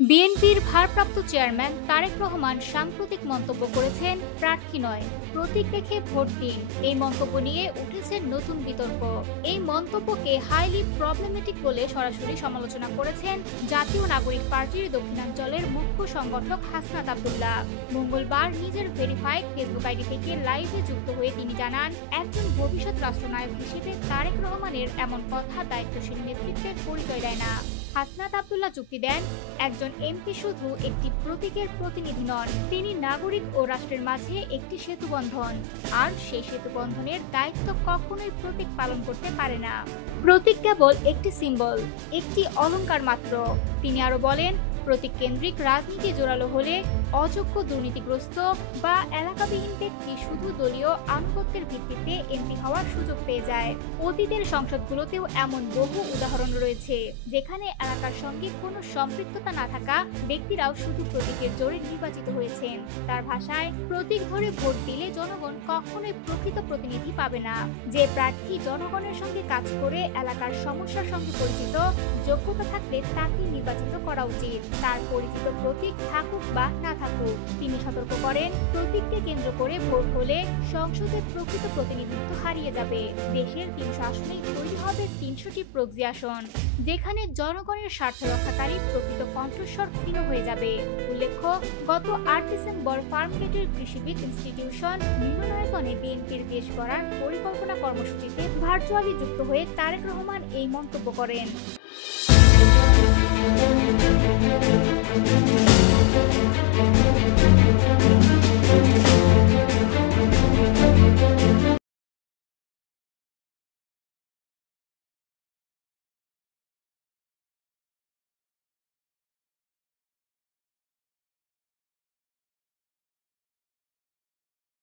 বিএনপির ভারপ্রাপ্ত চেয়ারম্যান তারেক রহমান সাম্প্রতিক মন্তব্য করেছেন, প্রার্থী নয়, প্রতীক দেখে ভোট দিন। এই মন্তব্য নিয়ে উঠেছে নতুন বিতর্ক। এই মন্তব্যকে হাইলি প্রবলেমেটিক বলে সরাসরি সমালোচনা করেছেন জাতীয় নাগরিক পার্টির দক্ষিণাঞ্চলের মুখ্য সংগঠক হাসনাত আব্দুল্লাহ। মঙ্গলবার নিজের ভেরিফাইড ফেসবুক আইডি থেকে লাইভে যুক্ত হয়ে তিনি জানান, একজন ভবিষ্যৎ রাষ্ট্রনায়ক হিসেবে তারেক রহমানের এমন কথা দায়িত্বশীল নেতৃত্বের পরিচয় দেয় না। হাসনাত আব্দুল্লাহ যুক্তি দেন, একজন এমপি শুধু একটি প্রতীকের প্রতিনিধি নন, তিনি নাগরিক ও রাষ্ট্রের মাঝে একটি সেতুবন্ধন। আর সেই সেতুবন্ধনের দায়িত্ব কখনোই প্রতীক পালন করতে পারে না। প্রতীক কেবল একটি সিম্বল, একটি অলংকার মাত্র। তিনি আরো বলেন, প্রতীক কেন্দ্রিক রাজনীতি জোরালো হলে অযোগ্য, দুর্নীতিগ্রস্ত বা এলাকাবিহীন ব্যক্তি শুধু দলীয় আনুগত্যের ভিত্তিতে এমপি হওয়ার সুযোগ পেয়ে যায়। অতীতের সংসদগুলোতেও এমন বহু উদাহরণ রয়েছে, যেখানে এলাকার সঙ্গে কোনো সম্পৃক্ততা না থাকা ব্যক্তিরাও শুধু প্রতীকের জোরে নির্বাচিত হয়েছেন। তার ভাষায়, প্রতীক ধরে ভোট দিলে জনগণ কখনোই প্রকৃত প্রতিনিধি পাবে না। যে প্রার্থী জনগণের সঙ্গে কাজ করে এলাকার সমস্যার সঙ্গে পরিচিত, যোগ্যতা থাকলে তাকে নির্বাচিত করা উচিত, তার পরিচিত প্রতীক থাকুক বা না থাকুক। তিনি সতর্ক করেন, প্রতীককে কেন্দ্র করে ভোট হলে সংসদে প্রকৃত প্রতিনিধিত্ব হারিয়ে যাবে। দেশের 300 আসনেই তৈরি হবে 300টি প্রক্সি আসন, যেখানে জনগণের স্বার্থ রক্ষাকারী প্রকৃত কণ্ঠস্বর ক্ষীণ হয়ে যাবে। উল্লেখ্য, গত 8 ডিসেম্বর ফার্মগেটের কৃষিবিদ ইনস্টিটিউশন মিলনায়তনে বিএনপির দেশ গড়ার পরিকল্পনা কর্মসূচিতে ভার্চুয়ালি যুক্ত হয়ে তারেক রহমান এই মন্তব্য করেন।